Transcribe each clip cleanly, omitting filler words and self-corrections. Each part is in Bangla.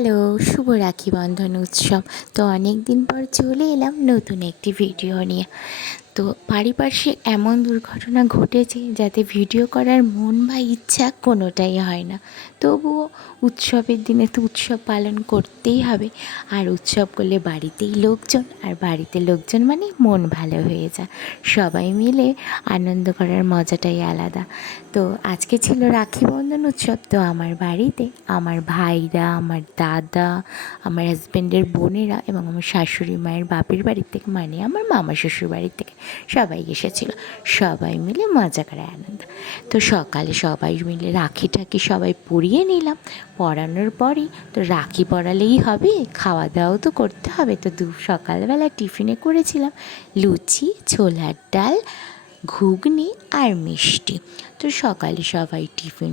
হ্যালো, শুভ রাখি বন্ধন উৎসব। তো অনেক দিন পর চলে এলাম নতুন একটি ভিডিও নিয়ে। তো পারিপার্শ্বিক এমন দুর্ঘটনা ঘটেছে যাতে ভিডিও করার মন বা ইচ্ছা কোনোটাই হয় না। তবুও উৎসবের দিনে তো উৎসব পালন করতেই হবে। আর উৎসব করলে বাড়িতেই লোকজন, আর বাড়িতে লোকজন মানে মন ভালো হয়ে যায়। সবাই মিলে আনন্দ করার মজাটাই আলাদা। তো আজকে ছিল রাখি বন্ধন উৎসব। তো আমার বাড়িতে আমার ভাইরা, আমার দাদা, আমার হাজব্যান্ডের বোনেরা এবং আমার শাশুড়ি মায়ের বাপের বাড়ি থেকে মানে আমার মামা শ্বশুর বাড়ি থেকে সবাই এসেছিলো। সবাই মিলে মজা করে আনন্দ। তো সকালে সবাই মিলে রাখি টাখি সবাই পরিয়ে নিলাম। পরানোর পরেই তো রাখি পরালেই হবে, খাওয়া দাওয়াও তো করতে হবে। তো সকালবেলা টিফিনে করেছিলাম লুচি, ছোলার ডাল, ঘুগনি আর মিষ্টি। তো সকালে সবাই টিফিন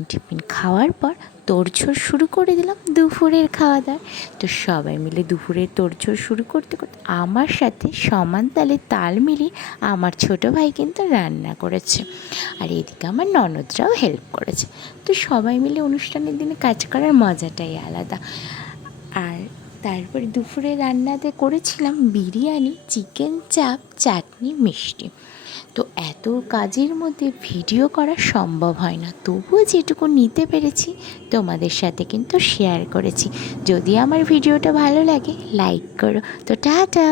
খাওয়ার পর তোড়জোড় শুরু করে দিলাম দুপুরের খাওয়া দাওয়া। তো সবাই মিলে দুপুরের তোড়জোড় শুরু করতে করতে আমার সাথে সমান তালে তাল মিলিয়ে আমার ছোটো ভাই কিন্তু রান্না করেছে, আর এদিকে আমার ননদরাও হেল্প করেছে। তো সবাই মিলে অনুষ্ঠানের দিনে কাজ করার মজাটাই আলাদা। আর তারপরে দুপুরে রান্নাতে করেছিলাম বিরিয়ানি, চিকেন চাপ, চাটনি, মিষ্টি। তো এত কাজের মধ্যে ভিডিও করা সম্ভব হয় না, তবুও যেটুকু নিতে পেরেছি তোমাদের সাথে কিন্তু শেয়ার করেছি। যদি আমার ভিডিওটা ভালো লাগে লাইক করো। তো টাটা।